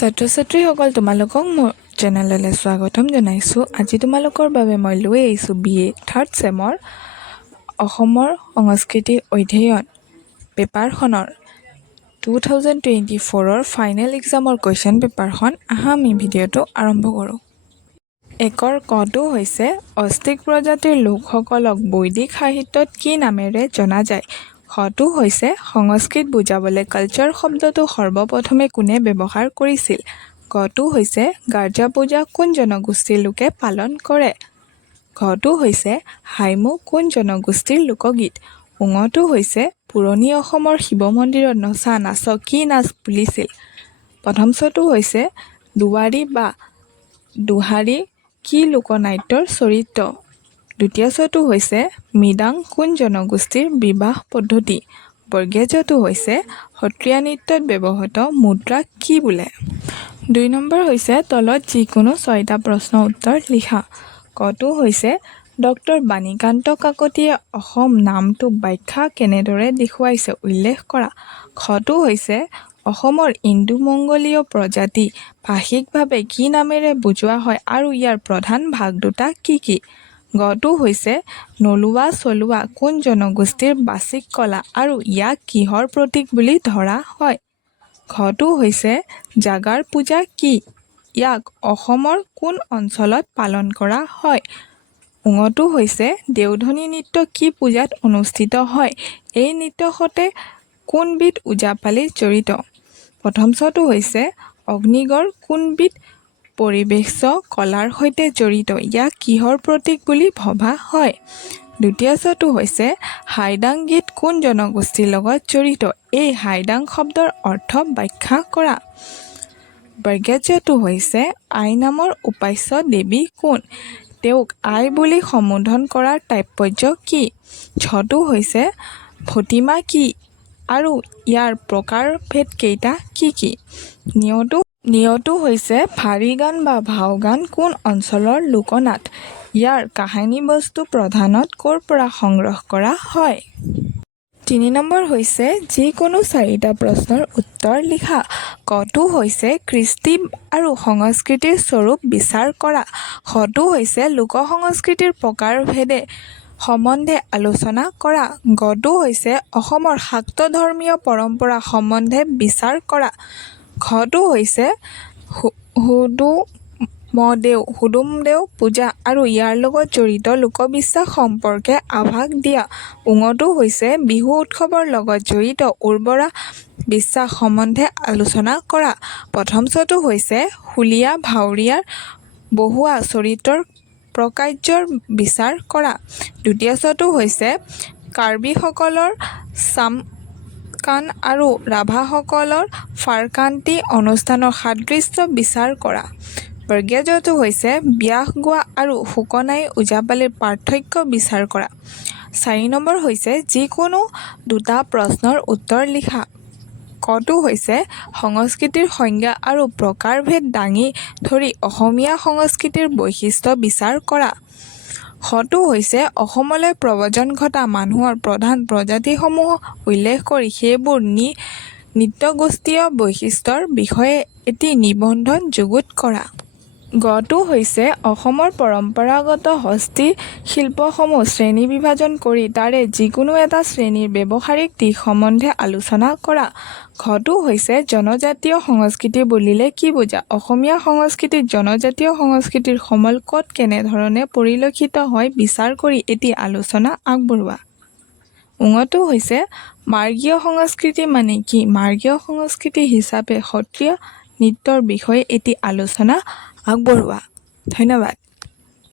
ছাত্ৰ-ছাত্ৰীসকল তোমালোকক মোৰ চেনেললৈ স্বাগতম জনাইছোঁ। আজি তোমালোকৰ বাবে মই লৈ আহিছোঁ BA থাৰ্ড ছেমৰ অসমৰ সংস্কৃতি অধ্যয়ন পেপাৰখনৰ 2024ৰ ফাইনেল এক্সামৰ কুৱেশ্যন পেপাৰখন। আহা আমি ভিডিঅ'টো আৰম্ভ কৰোঁ। একৰ কটো হৈছে অষ্ট্ৰিক প্ৰজাতিৰ লোকসকলক বৈদিক সাহিত্যত কি নামেৰে জনা যায়? খটো হৈছে সংস্কৃত বুজাবলৈ কালচাৰ শব্দটো সৰ্বপ্ৰথমে কোনে ব্যৱহাৰ কৰিছিল? গটো হৈছে গাৰ্জা পূজা কোন জনগোষ্ঠীৰ লোকে পালন কৰে? ঘটো হৈছে হাইমু কোন জনগোষ্ঠীৰ লোকগীত? ঙটো হৈছে পুৰণি অসমৰ শিৱ মন্দিৰত নচা নাচক কি নাচ বুলিছিল? প্ৰথম ছটো হৈছে দুৱাৰী বা দোহাৰী কি লোকনাট্যৰ চৰিত্ৰ? দ্বিতীয় ছটো হৈছে মৃদাং কোন জনগোষ্ঠীৰ বিবাহ পদ্ধতি? বৰ্গীয় জটো হৈছে সত্ৰীয়া নৃত্যত ব্যৱহৃত মুদ্ৰাক কি বোলে? 2 নম্বৰ হৈছে তলত যিকোনো 6টা প্ৰশ্নৰ উত্তৰ লিখা। কটো হৈছে ডক্টৰ বাণীকান্ত কাকতিয়ে অসম নামটো ব্যাখ্যা কেনেদৰে দেখুৱাইছে উল্লেখ কৰা। খটো হৈছে অসমৰ ইণ্ডো-মংগোলীয় প্ৰজাতি ভাষিকভাৱে কি নামেৰে বুজোৱা হয় আৰু ইয়াৰ প্ৰধান ভাগ দুটা কি কি? গটো হৈছে নলুৱা চলুৱা কোন জনগোষ্ঠীৰ বাচিক কলা আৰু ইয়াক কিহৰ প্ৰতীক বুলি ধৰা হয়? ঘটো হৈছে জাগাৰ পূজা কি? ইয়াক অসমৰ কোন অঞ্চলত পালন কৰা হয়? ঙটো হৈছে দেওধনী নৃত্য কি পূজাত অনুষ্ঠিত হয়? এই নৃত্যৰ সৈতে কোনবিধ ওজাপালি জড়িত? প্ৰথম ছটো হৈছে অগ্নিগড় কোনবিধ পৰিৱেশ কলাৰ সৈতে জড়িত? ইয়াক কিহৰ প্ৰতীক বুলি ভবা হয়? দ্বিতীয় ছটো হৈছে হাইদাং গীত কোন জনগোষ্ঠীৰ লগত জড়িত? এই হাইদাং শব্দৰ অৰ্থ ব্যাখ্যা কৰা। বৰ্গীয় জটো হৈছে আই নামৰ উপাস্য দেৱী কোন? তেওঁক আই বুলি সম্বোধন কৰাৰ তাৎপৰ্য কি? ছটো হৈছে ভটিমা কি আৰু ইয়াৰ প্ৰকাৰভেদ কেইটা কি কি? নিয়টো হৈছে ভাৰী গান বা ভাও গান কোন অঞ্চলৰ লোকনাট? ইয়াৰ কাহিনীবস্তু প্ৰধানত ক'ৰ পৰা সংগ্ৰহ কৰা হয়? 3 নম্বৰ হৈছে যিকোনো 4টা প্ৰশ্নৰ উত্তৰ লিখা। কটো হৈছে কৃষ্টি আৰু সংস্কৃতিৰ স্বৰূপ বিচাৰ কৰা। খটো হৈছে লোক সংস্কৃতিৰ প্ৰকাৰভেদে সম্বন্ধে আলোচনা কৰা। গটো হৈছে অসমৰ শাক্ত ধৰ্মীয় পৰম্পৰা সম্বন্ধে বিচাৰ কৰা। ঘটো হৈছে হুদুমদেও পূজা আৰু ইয়াৰ লগত জড়িত লোকবিশ্বাস সম্পৰ্কে আভাস দিয়া। ঙটো হৈছে বিহু উৎসৱৰ লগত জড়িত উৰ্বৰা বিশ্বাস সম্বন্ধে আলোচনা কৰা। প্ৰথম ছটো হৈছে হুলীয়া ভাৱৰীয়াৰ বহুৱা চৰিত্ৰৰ প্ৰকাৰ্যৰ বিচাৰ কৰা। দ্বিতীয় ছটো হৈছে কাৰ্বিসকলৰ চামকান আৰু ৰাভাসকলৰ ফাৰকান্তি অনুষ্ঠানৰ সাদৃশ্য বিচাৰ কৰা। বৰ্গীয় জটো হৈছে ব্যাস গোৱা আৰু শুকনাই ওজাপালিৰ পাৰ্থক্য বিচাৰ কৰা। 4 নম্বৰ হৈছে যিকোনো 2টা প্ৰশ্নৰ উত্তৰ লিখা। কটো হৈছে সংস্কৃতিৰ সংজ্ঞা আৰু প্ৰকাৰভেদ দাঙি ধৰি অসমীয়া সংস্কৃতিৰ বৈশিষ্ট্য বিচাৰ কৰা। খটো হৈছে অসমলৈ প্ৰব্ৰজন ঘটা মানুহৰ প্ৰধান প্ৰজাতিসমূহ উল্লেখ কৰি সেইবোৰ নৃগোষ্ঠীয় বৈশিষ্ট্যৰ বিষয়ে এটি নিবন্ধ যুগুত কৰা। গটো হৈছে অসমৰ পৰম্পৰাগত হস্তশিল্পসমূহ শ্ৰেণীবিভাজন কৰি তাৰে যিকোনো এটা শ্ৰেণীৰ ব্যৱহাৰিক দিশ সম্বন্ধে আলোচনা কৰা। ঘটো হৈছে জনজাতীয় সংস্কৃতি বুলিলে কি বুজা? অসমীয়া সংস্কৃতিত জনজাতীয় সংস্কৃতিৰ সমল ক'ত কেনেধৰণে পৰিলক্ষিত হয় বিচাৰ কৰি এটি আলোচনা আগবঢ়োৱা। ঙটো হৈছে মাৰ্গীয় সংস্কৃতি মানে কি? মাৰ্গীয় সংস্কৃতি হিচাপে সত্ৰীয়া নৃত্যৰ বিষয়ে এটি আলোচনা আগবঢ়োৱা। ধন্যবাদ।